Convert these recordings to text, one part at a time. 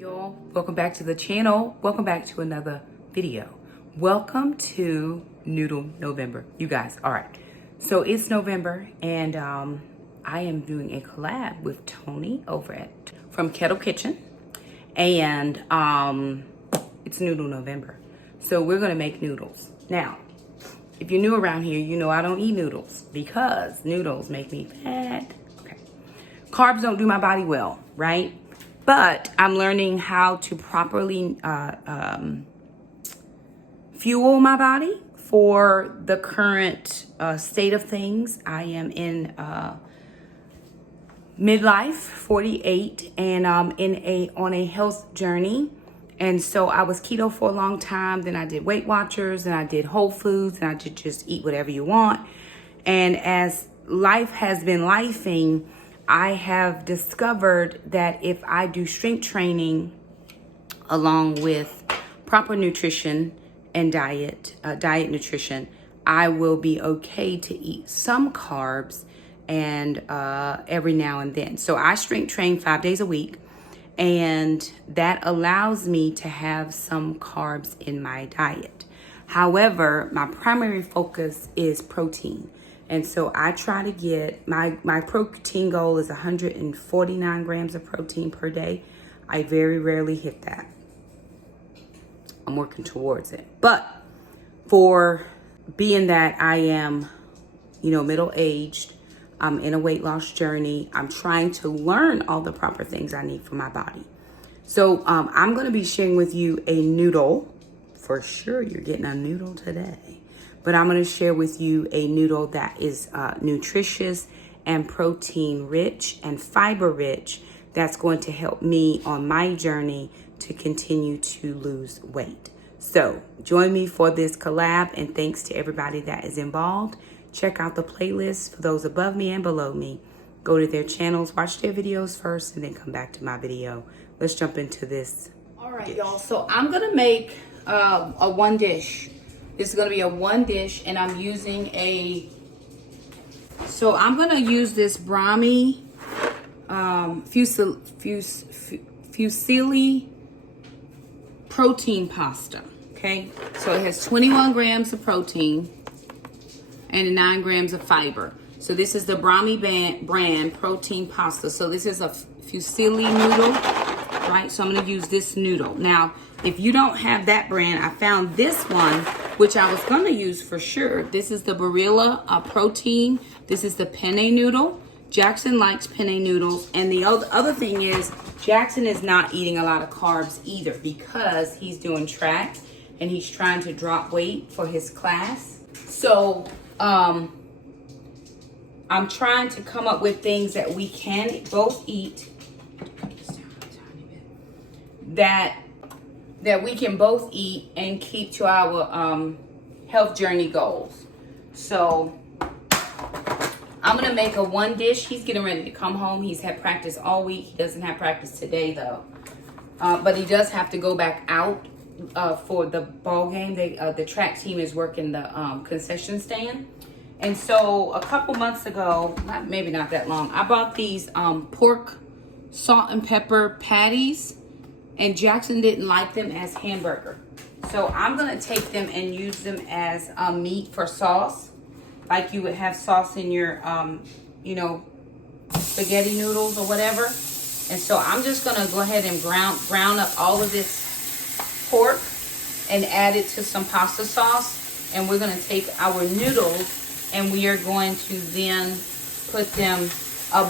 Y'all, welcome back to the channel. Welcome back to another video. Welcome to Noodle November. You guys, all right. So it's November and I am doing a collab with Tony over at from Kettle Kitchen. And it's Noodle November. So we're gonna make noodles. Now, if you're new around here, you know I don't eat noodles because noodles make me fat. Okay. Carbs don't do my body well, right? But I'm learning how to properly fuel my body for the current state of things. I am in midlife, 48, and on a health journey. And so I was keto for a long time. Then I did Weight Watchers, and I did Whole Foods, and I did just eat whatever you want. And as life has been lifing, I have discovered that if I do strength training along with proper nutrition and diet nutrition, I will be okay to eat some carbs and every now and then. So I strength train 5 days a week, and that allows me to have some carbs in my diet. However, my primary focus is protein. And so I try to get, my protein goal is 149 grams of protein per day. I very rarely hit that. I'm working towards it. But for being that I am, middle-aged, I'm in a weight loss journey, I'm trying to learn all the proper things I need for my body. So I'm gonna be sharing with you a noodle. For sure, you're getting a noodle today. But I'm going to share with you a noodle that is nutritious and protein rich and fiber rich. That's going to help me on my journey to continue to lose weight. So join me for this collab, and thanks to everybody that is involved. Check out the playlist for those above me and below me. Go to their channels, watch their videos first, and then come back to my video. Let's jump into this. All right, y'all. So I'm going to make a one dish. This is going to be a one dish, and I'm using so I'm going to use this Brahmi fusilli protein pasta, okay? So it has 21 grams of protein and 9 grams of fiber. So this is the Brahmi brand protein pasta. So this is a fusilli noodle, right? So I'm going to use this noodle. Now, if you don't have that brand, I found this one, which I was going to use for sure. This is the Barilla protein. This is the penne noodle. Jackson likes penne noodles. And the other thing is, Jackson is not eating a lot of carbs either because he's doing track and he's trying to drop weight for his class. So I'm trying to come up with things that we can both eat that we can both eat and keep to our health journey goals. So I'm gonna make a one dish. He's getting ready to come home. He's had practice all week. He doesn't have practice today though, but he does have to go back out for the ball game. The track team is working the concession stand. And so a couple months ago, maybe not that long, I bought these pork salt and pepper patties. And Jackson didn't like them as hamburger. So I'm going to take them and use them as meat for sauce. Like you would have sauce in your, spaghetti noodles or whatever. And so I'm just going to go ahead and brown up all of this pork and add it to some pasta sauce. And we're going to take our noodles and we are going to then put them,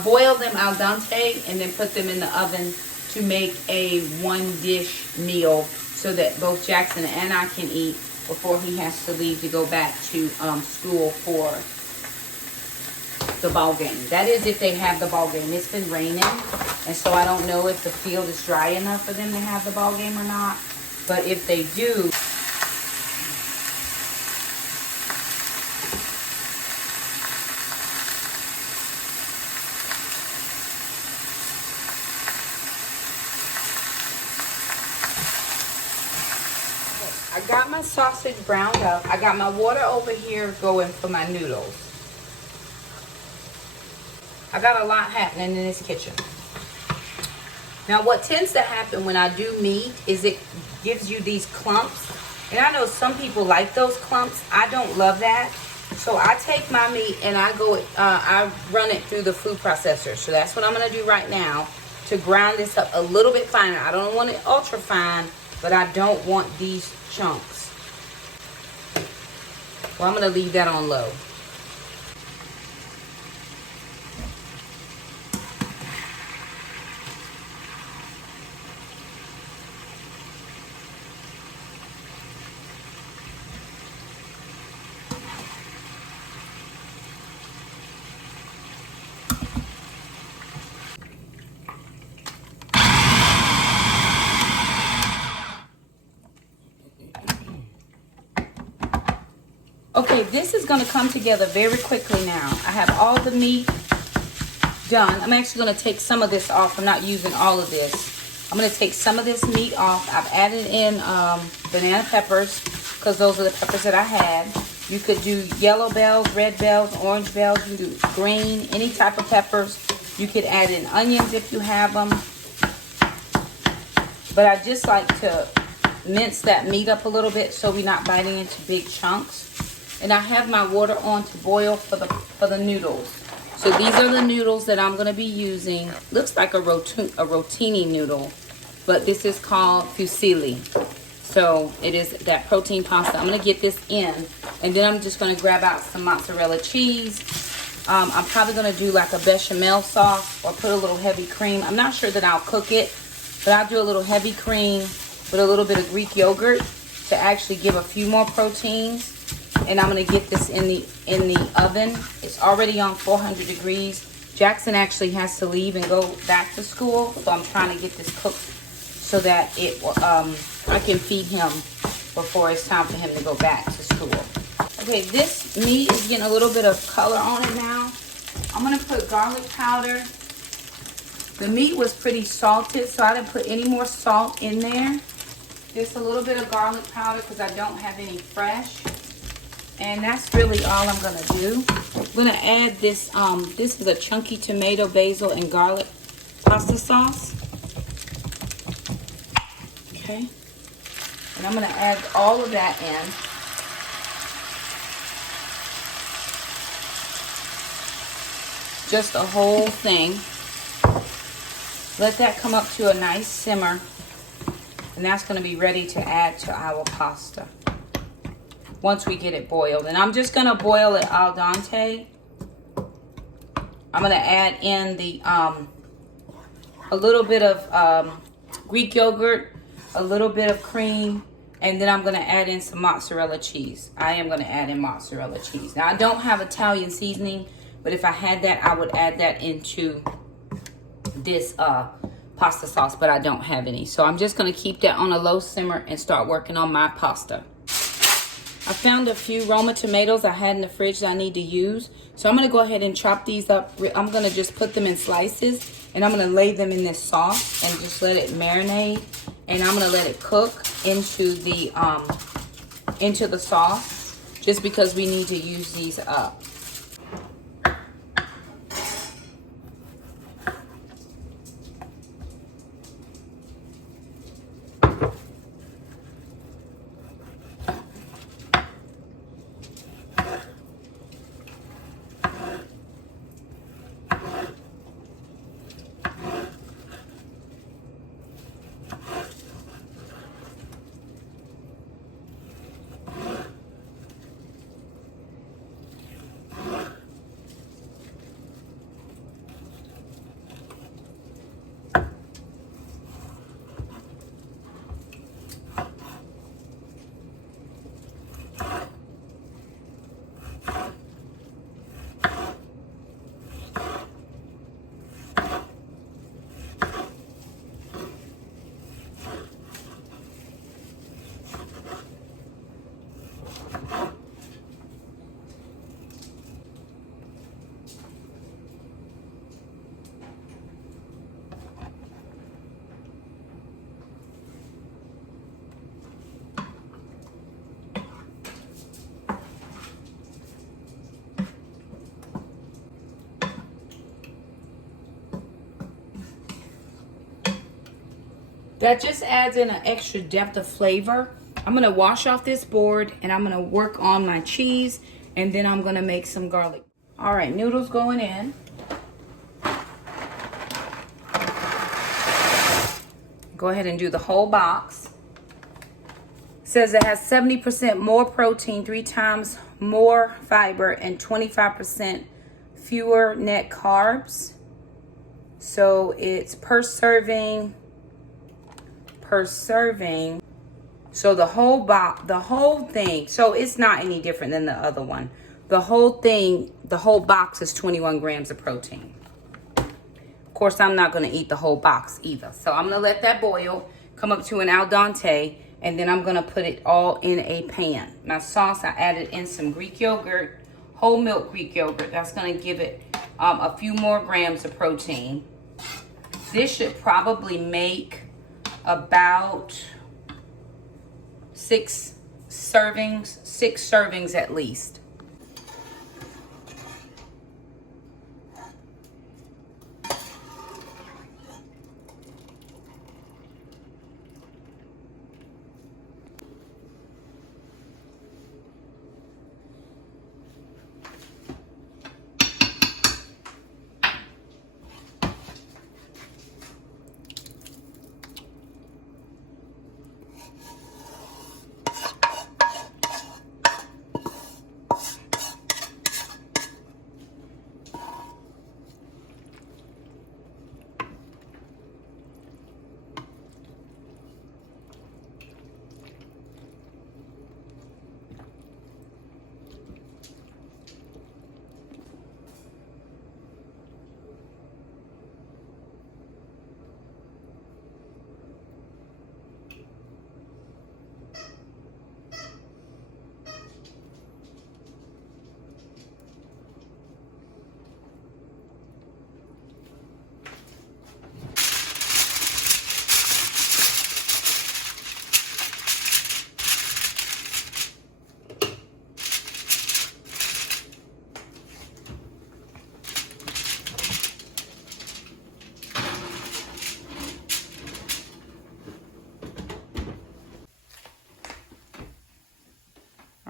boil them al dente and then put them in the oven to make a one dish meal so that both Jackson and I can eat before he has to leave to go back to school for the ball game. That is if they have the ball game. It's been raining, and so I don't know if the field is dry enough for them to have the ball game or not. But if they do, I got my sausage browned up. I got my water over here going for my noodles. I got a lot happening in this kitchen. Now what tends to happen when I do meat is it gives you these clumps. And I know some people like those clumps. I don't love that. So I take my meat and I run it through the food processor. So that's what I'm going to do right now to grind this up a little bit finer. I don't want it ultra fine, but I don't want these chunks. Well, I'm going to leave that on low. Okay, this is going to come together very quickly now. I have all the meat done. I'm actually going to take some of this off. I'm not using all of this. I'm going to take some of this meat off. I've added in banana peppers because those are the peppers that I had. You could do yellow bells, red bells, orange bells. You can do green, any type of peppers. You could add in onions if you have them. But I just like to mince that meat up a little bit so we're not biting into big chunks. And I have my water on to boil for the noodles. So these are the noodles that I'm going to be using. Looks like a rotini noodle, but this is called fusilli. So it is that protein pasta. I'm going to get this in, and then I'm just going to grab out some mozzarella cheese. I'm probably going to do like a bechamel sauce or put a little heavy cream. I'm not sure that I'll cook it, but I'll do a little heavy cream with a little bit of Greek yogurt to actually give a few more proteins. And I'm going to get this in the oven. It's already on 400 degrees. Jackson actually has to leave and go back to school, so I'm trying to get this cooked so that I can feed him before it's time for him to go back to school. Okay, this meat is getting a little bit of color on it now. I'm going to put garlic powder. The meat was pretty salted, so I didn't put any more salt in there. Just a little bit of garlic powder because I don't have any fresh. And that's really all I'm going to do. I'm going to add this. This is a chunky tomato, basil, and garlic pasta sauce. Okay. And I'm going to add all of that in. Just the whole thing. Let that come up to a nice simmer. And that's going to be ready to add to our pasta once we get it boiled. And I'm just going to boil it al dente. I'm going to add in the a little bit of Greek yogurt, a little bit of cream, and then I'm going to add in some mozzarella cheese. I am going to add in mozzarella cheese. Now, I don't have Italian seasoning, but if I had that, I would add that into this pasta sauce, but I don't have any. So I'm just going to keep that on a low simmer and start working on my pasta. I found a few Roma tomatoes I had in the fridge that I need to use. So I'm going to go ahead and chop these up. I'm going to just put them in slices, and I'm going to lay them in this sauce and just let it marinate. And I'm going to let it cook into the sauce, just because we need to use these up. That just adds in an extra depth of flavor. I'm gonna wash off this board and I'm gonna work on my cheese, and then I'm gonna make some garlic. All right, noodles going in. Go ahead and do the whole box. It says it has 70% more protein, 3 times more fiber, and 25% fewer net carbs. So it's per serving. So the whole thing, so it's not any different than the other one. The whole thing, the whole box is 21 grams of protein. Of course, I'm not going to eat the whole box either. So I'm going to let that boil, come up to an al dente, and then I'm going to put it all in a pan. My sauce, I added in some Greek yogurt, whole milk Greek yogurt. That's going to give it a few more grams of protein. This should probably make about 6 servings at least.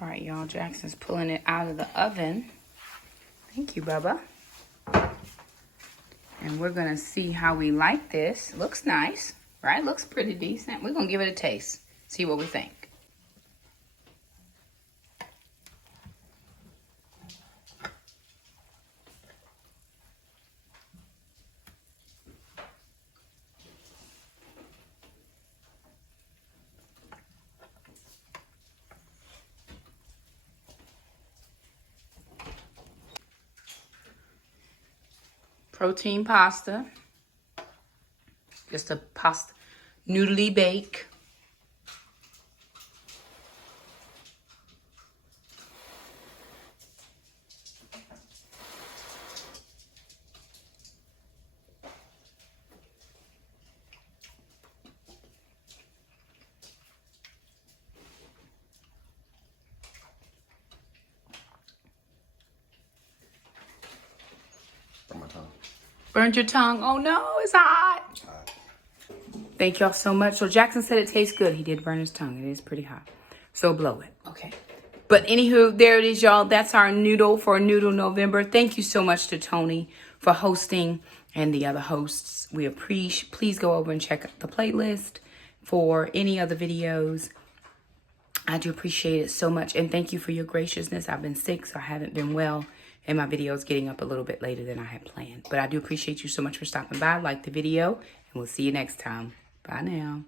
All right, y'all, Jackson's pulling it out of the oven. Thank you, Bubba. And we're gonna see how we like this. Looks nice, right? Looks pretty decent. We're gonna give it a taste, see what we think. Protein pasta, just a pasta, noodly bake. Burn my tongue. Burned your tongue? Oh no, it's hot. It's hot. Thank y'all so much. So Jackson said it tastes good. He did burn his tongue. It is pretty hot. So blow it. Okay. But anywho, there it is, y'all. That's our noodle for Noodle November. Thank you so much to Tony for hosting and the other hosts. We appreciate. Please go over and check out the playlist for any other videos. I do appreciate it so much. And thank you for your graciousness. I've been sick, so I haven't been well. And my video is getting up a little bit later than I had planned. But I do appreciate you so much for stopping by. Like the video. And we'll see you next time. Bye now.